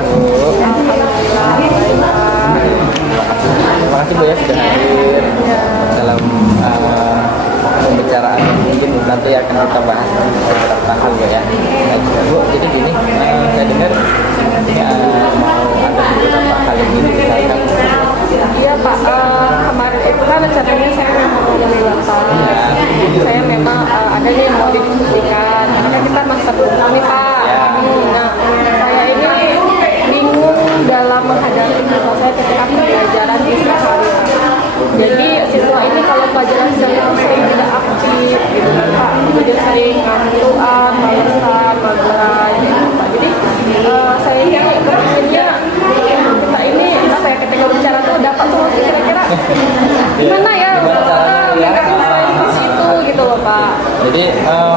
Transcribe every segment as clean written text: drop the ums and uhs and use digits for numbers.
kabar Bu? Alhamdulillah, baik Pak. Terima kasih Bu ya sudah hadir dalam pembicaraan yang mungkin nanti akan kita bahas tentang hal Bu ya. Baik Bu, jadi gini, saya dengar mau ada beberapa hal yang ingin dibicarakan. Iya Pak, kemarin itu kan rencananya saya memang mau beli Bapak. Saya memang ada nih yang mau didiskusikan. Karena kan kita masih satu rumah nih Pak. Nah, saya ini bingung dalam menghadapi siswa saya ketika pembelajaran di sehari Pak. Jadi siswa ini kalau pelajaran saya itu sering tidak aktif gitu kan Pak. Jadi sering ngantuan, malesan, mageran gitu Pak. Jadi saya ini kepinginnya kita ini apa ya, ketika bicara tuh dapat solusi kira-kira gimana ya di situ gitu loh Pak. Jadi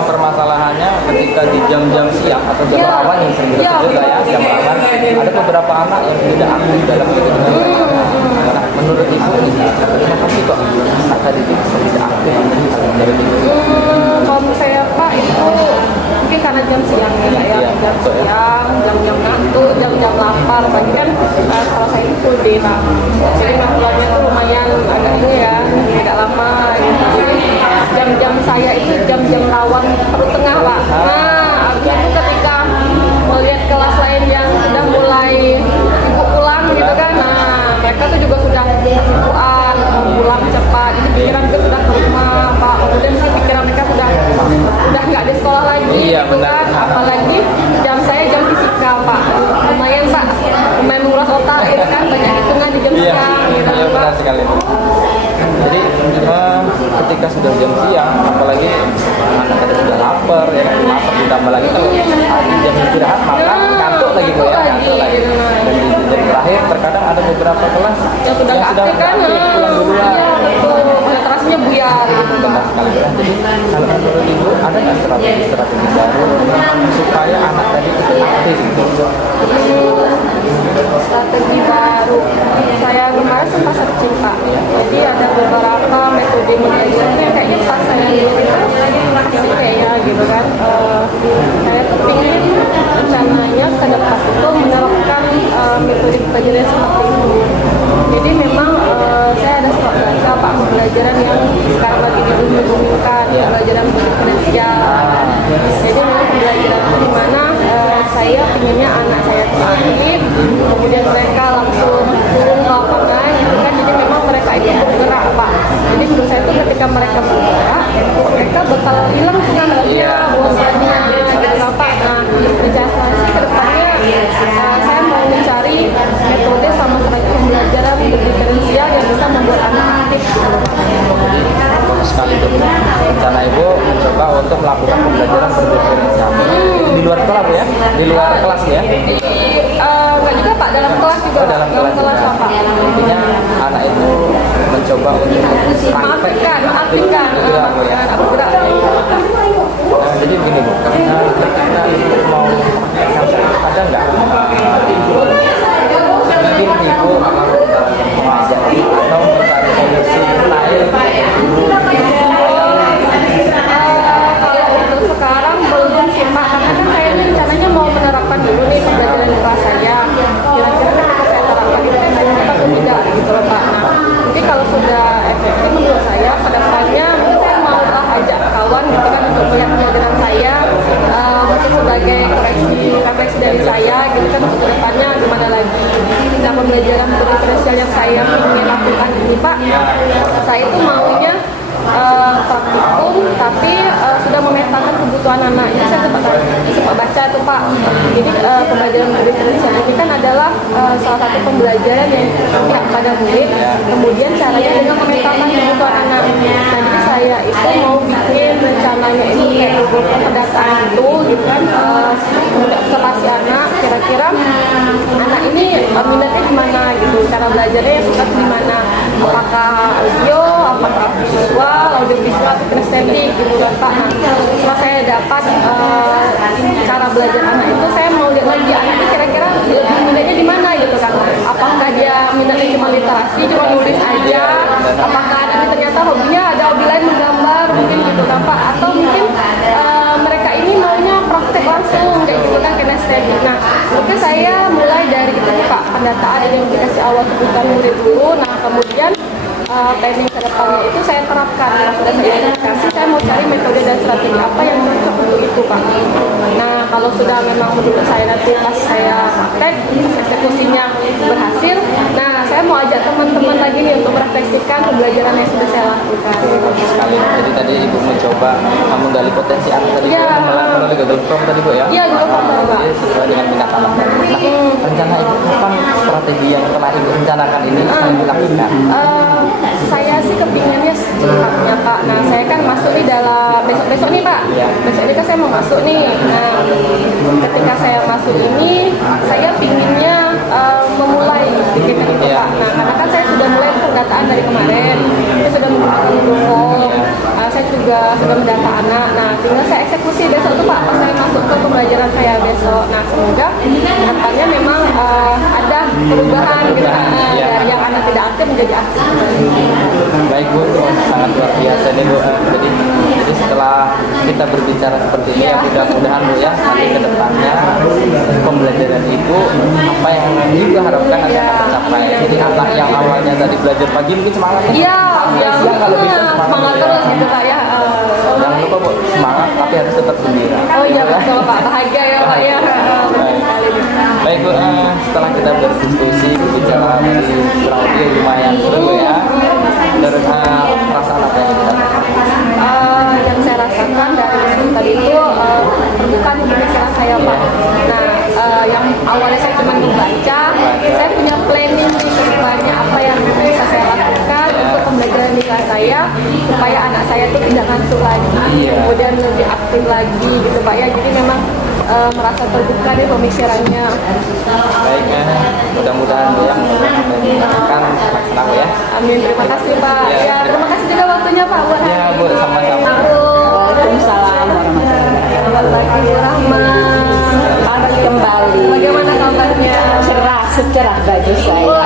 permasalahannya ketika di jam-jam siang atau jam rawan yang sering kita sebut ya, jam rawan, ada beberapa anak yang tidak aktif dalam kegiatan mereka. Nah, menurut Ibu, kenapa sih kok anak tadi itu tidak aktif dari itu? Kalau saya Pak itu mungkin karena jam siang ya Pak ya, jam siang, jam-jam ngantuk, jam-jam lapar. Pagi kan kalau saya itu full day Pak. Jadi makanannya tuh lumayan agak ini ya, tidak lama. Jadi jam-jam saya itu jam-jam rawan perut tengah Pak. Nah, artinya itu ketika melihat kelas lain yang sudah mulai sibuk pulang gitu kan. Nah, mereka tuh juga sudah sibukan, mau pulang cepat. Jadi pikiran mereka sudah ke rumah Pak. Kemudian sih pikiran mereka sudah nggak di sekolah lagi gitu kan. Apalagi jam saya jam fisika Pak. Lumayan Pak, lumayan menguras otak gitu kan. Banyak hitungan di jam siang gitu Iya, Pak. benar sekali. Jadi ketika sudah jam siang, apalagi anak kita sudah lapar, ya kan, lapar ditambah lagi kalau di jam istirahat makan ngantuk lagi Bu ya, ngantuk lagi. Dan di jam terakhir terkadang ada beberapa kelas yang sudah nggak aktif kan, pulang duluan. iya betul, konsentrasinya buyar gitu Benar sekali. Jadi kalau menurut Ibu ada nggak strategi baru supaya anak tadi itu aktif? Strategi baru saya kemarin sempat searching Pak. Jadi ada beberapa metode mengajar yang kayaknya pas saya dulu itu masih kayaknya gitu kan. Saya kepingin rencananya ke depan itu menerapkan metode pembelajaran seperti itu. Jadi memang saya ada suka baca Pak pembelajaran yang sekarang lagi dibumi-bumikan, pembelajaran diferensial. Jadi memang pembelajaran di mana saya pinginnya anak saya aktif, kemudian mereka langsung turun ke lapangan gitu kan. Jadi memang mereka itu bergerak Pak. Jadi menurut saya itu ketika mereka bergerak, mereka bakal hilang sebenarnya bosannya gitu kan Pak. Nah, rencana sih ke depannya saya mau mencari metode sama strategi pembelajaran diferensial yang bisa membuat anak aktif. Sekali itu rencana Ibu mencoba untuk melakukan pembelajaran berdiferensiasi di luar sekolah Bu ya, di luar kelas ya. Enggak juga Pak, dalam kelas juga Pak. Dalam kelas Pak. intinya anak itu mencoba untuk Mengaktifkan gitu ya Bu ya. bergerak. Jadi begini Bu, ketika Ibu mau ada nggak mungkin Ibu akan mengajak atau mencari solusi lain? Kalau untuk sekarang belum sih Pak, karena kan saya ini rencananya mau menerapkan dulu nih pembelajaran di kelas saya. Kira-kira ketika saya terapkan itu saya dapat atau tidak gitu loh Pak. Nah, jadi kalau sudah efektif menurut saya pada depannya mungkin saya mau ajak kawan gitu kan untuk melihat pembelajaran saya, mungkin sebagai refleksi dari saya gitu kan untuk kedepannya gimana lagi. Nah, pembelajaran diferensial yang saya ingin lakukan ini Pak, saya itu maunya praktikum tapi sudah memetakan kebutuhan anak. Jadi saya sempat baca tuh Pak. Jadi pembelajaran diferensial ini kan adalah salah satu pembelajaran yang pihak pada murid, kemudian caranya dengan memetakan kebutuhan anak. Nah, jadi saya itu mau bikin rencananya itu kayak pendataan itu gitu kan, observasi anak, kira-kira anak ini minatnya gimana gitu, cara belajarnya yang suka gimana, apakah audio, apakah visual, audio visual atau kinesthetik gitu kan Pak. Nah, setelah saya dapat cara belajar anak itu, saya mau lihat lagi anak itu kira-kira minatnya di mana gitu kan. Apakah dia minatnya cuma literasi, cuma nulis aja, apakah nanti ternyata hobinya ada hobi lain menggambar mungkin gitu kan Pak, atau mungkin mereka ini maunya praktek langsung kayak gitu kan kinesthetik. Nah, mungkin saya mulai dari pendataan ini yang dikasih awal kebutuhan murid dulu. Nah kemudian planning ke depannya itu saya terapkan. Nah, sudah saya identifikasi, saya mau cari metode dan strategi apa yang cocok untuk itu Pak. Nah kalau sudah memang menurut saya nanti pas saya praktek, eksekusinya berhasil, nah saya mau ajak teman-teman lagi nih untuk merefleksikan pembelajaran yang sudah saya lakukan. Bagus sekali. Jadi tadi Ibu mencoba menggali potensi anak tadi, Ya. melalui Google Form tadi Bu ya? Iya, Google Form, Pak. Jadi sesuai dengan minat anak. Nah, rencana Ibu kapan strategi yang telah Ibu rencanakan ini akan dilakukan? Saya sih kepinginnya secepatnya Pak. Nah saya kan masuk nih dalam besok-besok nih Pak. Besok ini kan saya mau masuk nih. Nah ketika saya masuk ini, saya pinginnya memulai kegiatan itu Pak. Nah karena kan saya sudah mulai pendataan dari kemarin. Saya sudah menggunakan Google Form. Saya juga sudah mendata anak. Nah tinggal saya eksekusi besok tuh Pak. Pas saya masuk ke pembelajaran saya besok. Nah semoga depannya memang ada perubahan gitu dari yang anak tidak aktif menjadi aktif. Baik Bu, sangat luar biasa nih Bu. Jadi setelah kita berbicara seperti ini, ya mudah-mudahan Bu ya, nanti ke depannya pembelajaran itu apa yang juga harapkan nanti akan tercapai. Jadi anak yang awalnya tadi belajar pagi mungkin semangat ya. Iya, siang kalau bisa semangat terus gitu Pak ya. Jangan lupa Bu, semangat tapi harus tetap gembira. Oh iya betul Pak, bahagia ya Pak ya. Baik Bu, setelah kita berdiskusi berbicara dari kurang lebih lumayan seru ya. Menurut perasaan apa yang kita yang saya rasakan dari tadi itu terbuka di pemikiran saya Pak. Nah yang awalnya saya cuma membaca, saya punya planning nih ke depannya apa yang bisa saya lakukan untuk pembelajaran di kelas saya supaya anak saya itu tidak ngantuk lagi, kemudian lebih aktif lagi gitu Pak ya. Jadi memang merasa terbuka deh pemikirannya. Baik, mudah-mudahan Bu yang akan terlaksana Bu ya. Amin, terima kasih Pak. Ya, terima kasih juga waktunya Pak buat Ya Bu, sama-sama. Waalaikumsalam warahmatullahi wabarakatuh. Kembali. Bagaimana kabarnya? Cerah, secerah baju saya.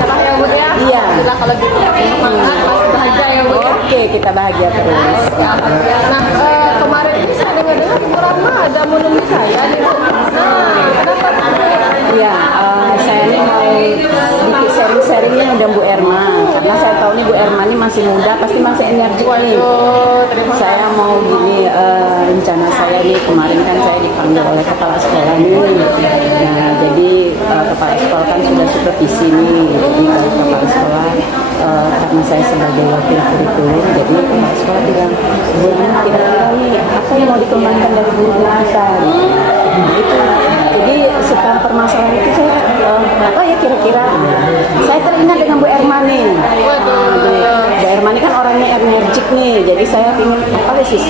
Cerah ya Bu ya? Iya. Alhamdulillah kalau gitu semangat, masih bahagia ya Bu ya. Oke, kita bahagia terus. Ya, nah kemarin ini saya dengar-dengar Bu Rahma ada menemui saya nih Bu. Nah, kenapa Bu? Iya, saya ini mau sedikit sharing-sharingnya udah Bu Erma. Karena saya tahu nih Bu Erma ini masih muda, pasti masih energik nih. Saya mau gini, rencana saya nih kemarin kan saya dipanggil oleh kepala sekolah nih. Nah, jadi kepala sekolah kan sudah supervisi nih. Jadi kalau kepala sekolah karena saya sebagai wakil kurikulum, jadi kepala sekolah bilang, Bu Erma kira-kira nih apa yang mau dikembangkan dari guru-guru kita? Gitu. Jadi setelah permasalahan itu saya apa ya kira-kira saya teringat dengan Bu Erma nih. Bu Erma ini kan orangnya energik nih, jadi saya ingin apa sih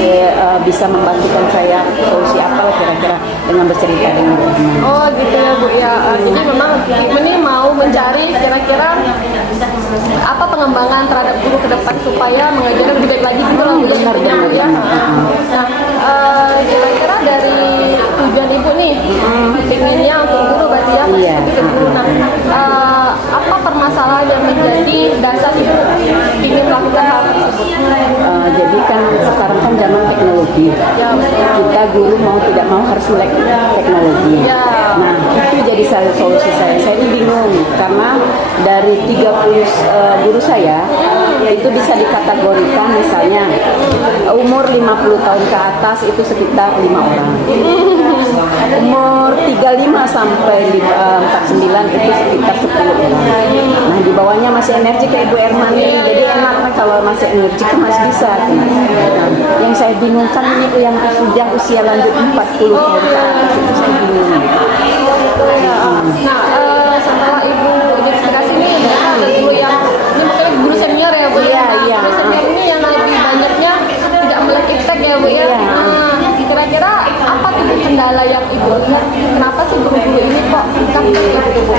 bisa membantukan saya solusi apa kira-kira dengan bercerita dengan Bu Erma. Oh gitu ya Bu ya. Jadi memang ini mau mencari kira-kira apa pengembangan terhadap guru ke depan supaya mengajarnya lebih baik lagi gitu loh Bu ya. Nah, kira-kira dari tujuan Ibu nih, inginnya untuk guru berarti ya, untuk guru. Nah, apa permasalahan yang menjadi dasar Ibu ingin melakukan hal tersebut? Jadi kan sekarang kan zaman teknologi. Kita guru mau tidak mau harus melek teknologi. Nah, itu jadi solusi saya. Saya ini bingung karena dari 30 guru saya itu bisa dikategorikan misalnya umur 50 tahun ke atas itu sekitar 5 orang. Umur 35 sampai 49 itu sekitar 10 orang. Nah, di bawahnya masih energik kayak Ibu Erma nih. Jadi enak kalau masih energik kan masih bisa. Nah, yang saya bingungkan ini yang sudah usia lanjut 40 tahun ke atas itu saya bingung. Nah, setelah Ibu identifikasi nih, ada guru yang ini maksudnya guru senior ya Bu. Iya. Guru senior ini yang lebih banyaknya tidak melek iptek ya Bu ya. Nah, kira-kira apa tuh kendala yang Ibu lihat? Kenapa sih guru-guru ini kok tingkat gitu Bu?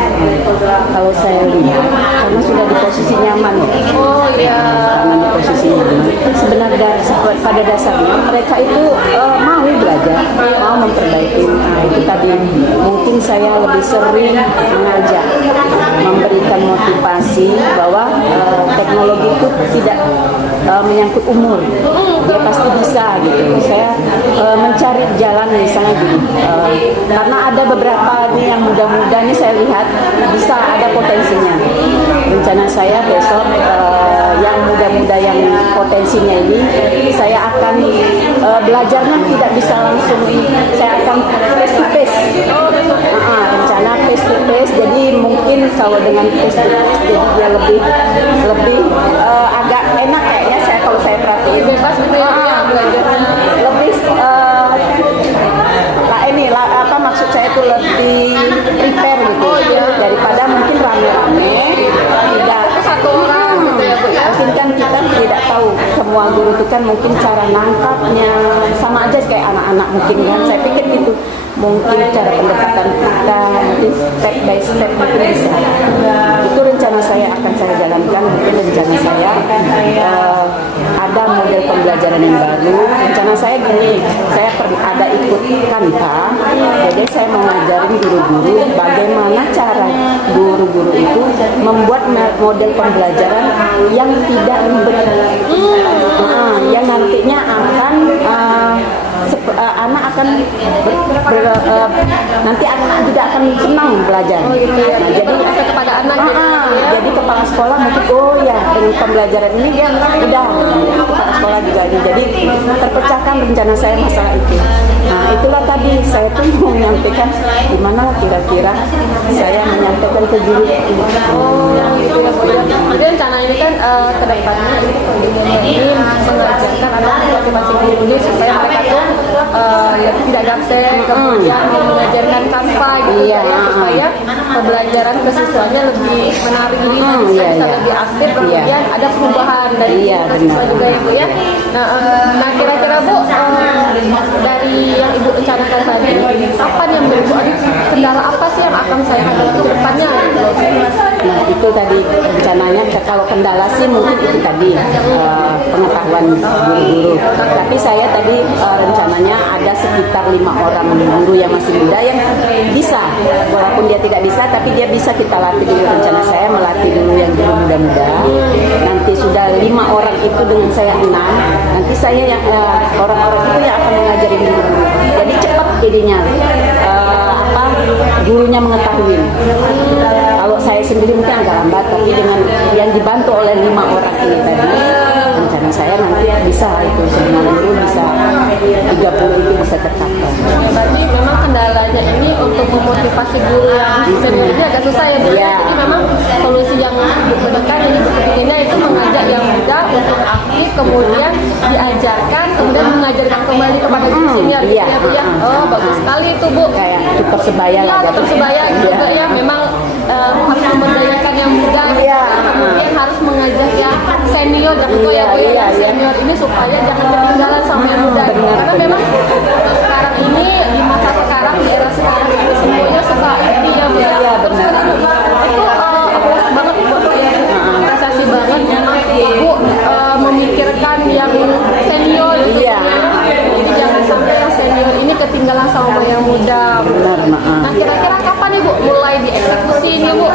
Kalau saya lihat karena sudah di posisi nyaman. Oh iya. Karena di posisi nyaman. Sebenarnya pada dasarnya mereka itu mau belajar, mau memperbaiki. Nah, itu tadi mungkin mungkin saya lebih sering mengajak, memberikan motivasi bahwa teknologi itu tidak menyangkut umur, dia pasti bisa gitu. Saya mencari jalan misalnya gini, karena ada beberapa nih yang muda-muda nih saya lihat bisa ada potensinya. Rencana saya besok yang muda-muda yang potensinya ini saya akan belajarnya tidak bisa langsung ini, saya akan face to face. Rencana face to face, jadi mungkin kalau dengan face to face jadi dia lebih agak enak kayaknya saya kalau saya perhatiin. Bebas gitu ya belajarnya. Lebih apa maksud saya itu lebih prepare gitu daripada mungkin rame-rame tidak Satu orang gitu ya Bu ya. mungkin kan kita tidak tahu semua guru itu kan mungkin cara nangkapnya sama aja kayak anak-anak mungkin kan saya pikir gitu mungkin cara pendekatan kita mungkin step by step mungkin bisa itu rencana saya akan saya jalankan mungkin rencana saya ada model pembelajaran yang baru rencana saya gini saya ada ikut Kanta jadi saya mengajarin guru-guru bagaimana cara guru-guru itu membuat model pembelajaran yang tidak ribet yang nantinya akan anak akan nanti anak juga akan senang belajar. Nah, jadi kepada anak jadi kepala sekolah mungkin dengan pembelajaran ini dia udah kepala sekolah juga ini. Jadi terpecahkan rencana saya masalah itu. Nah itulah tadi saya tuh mau menyampaikan gimana kira-kira saya menyampaikan ke guru. Jadi rencana ini kan kedepannya ini mengajarkan anak motivasi guru ini supaya mereka tuh tidak gaptek, kemudian mengajarkan tanpa gitu ya supaya pembelajaran ke siswanya lebih menarik bisa lebih aktif kemudian ada perubahan dari siswa juga ya Bu ya. Nah kira-kira Bu dari yang Ibu rencanakan tadi apa yang menurut Bu kendala apa sih yang akan saya hadapi ke depannya gitu loh. Nah itu tadi rencananya kalau kendala sih mungkin itu tadi pengetahuan guru-guru. Tapi saya tadi rencananya ada sekitar 5 orang guru yang masih muda yang bisa, walaupun dia tidak bisa, tapi dia bisa kita latih dulu. Rencana saya melatih dulu yang guru muda-muda. Nanti sudah 5 orang itu dengan saya 6. Nanti saya yang orang-orang itu yang akan mengajari guru-guru. Jadi cepat jadinya gurunya mengetahui. Kalau saya sendiri mungkin agak lambat, tapi dengan yang dibantu oleh 5 orang ini tadi, rencana saya nanti bisa itu semua guru bisa 30 itu bisa tercapai. Berarti memang kendalanya ini untuk memotivasi guru yang senior ini agak susah ya Bu. Jadi memang solusi yang berdekatan yang dibutuhkannya itu mengajak yang muda untuk aktif, kemudian diajarkan, kemudian mengajarkan kembali kepada guru senior gitu ya Bu ya. Oh bagus sekali itu Bu. Kayak itu persebaya lah. Iya persebaya juga ya. Memang harus memberdayakan yang muda, kemudian harus mengajak yang senior gitu ya Bu ya. Senior ini supaya jangan ketinggalan sama yang muda. Karena memang sekarang ini di masa sekarang di era sekarang itu semuanya suka ini ya Bu ya. Iya benar. Itu awas banget Bu. Apresiasi banget memang Ibu memikirkan yang senior gitu ya. Jadi jangan sampai yang senior ini ketinggalan sama yang muda. Benar, Nah kira-kira kapan nih Bu mulai dieksekusi nih Bu?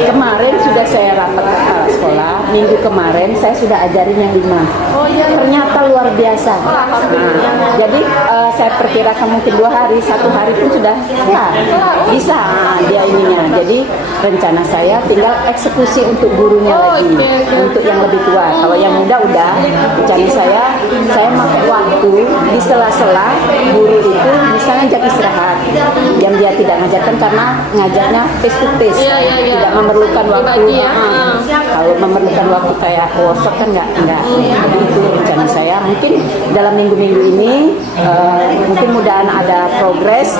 Kemarin sudah saya rapat ke kepala sekolah, minggu kemarin saya sudah ajarin yang 5. Oh iya. Ternyata luar biasa. Jadi saya perkirakan mungkin 2 hari, 1 hari pun sudah bisa dia ininya. Jadi rencana saya tinggal eksekusi untuk gurunya lagi, untuk yang lebih tua. Kalau yang muda udah, rencana saya pakai waktu di sela-sela guru itu misalnya jam istirahat, yang dia tidak ngajarkan karena ngajarnya face to face, tidak memerlukan waktu. Kalau memerlukan waktu kayak workshop kan enggak. Jadi itu rencana saya. Mungkin dalam minggu-minggu ini mungkin mudahan ada progres.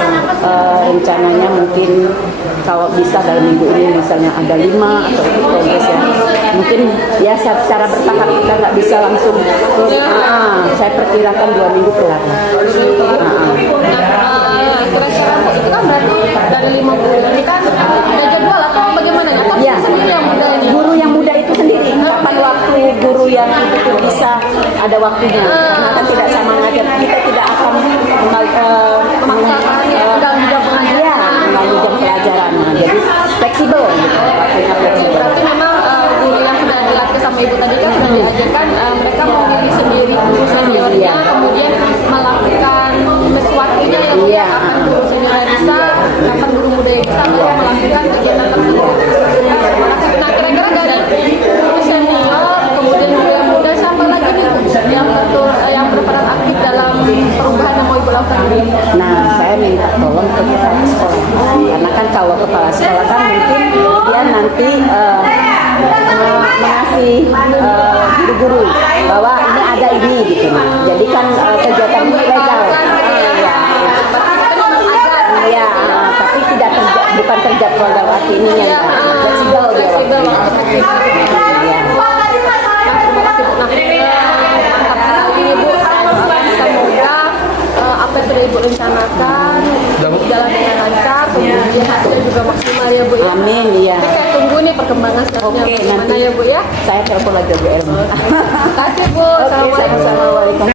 Rencananya mungkin kalau bisa dalam minggu ini misalnya ada 5 atau itu progres ya. Mungkin ya secara bertahap kita nggak bisa langsung. Saya perkirakan 2 minggu kelar. Kira-kira Bu itu kan berarti dari 5 guru ini kan ada jadwal atau bagaimana ya? Atau sendiri yang muda ini? Guru yang muda itu sendiri. Kapan waktu guru yang itu bisa ada waktunya? Karena kan tidak sama ngajar. Kita tidak akan memaksakan yang muda-muda pengajar. kepala sekolah kan mungkin dia nanti mengasih guru-guru bahwa ini ada ini gitu. Jadi kan kegiatan ini legal. Iya, tapi tidak bukan terjadwal dalam arti ini yang fleksibel dia. Apa yang sudah Ibu rencanakan jalan dengan lancar, kemudian hasilnya juga maksimal ya Bu ya. Amin, iya. Jadi saya tunggu nih perkembangan selanjutnya Oke, bagaimana nanti ya Bu ya. saya telepon lagi Bu Elma. Terima kasih Bu. Oke, sama-sama. Waalaikumsalam.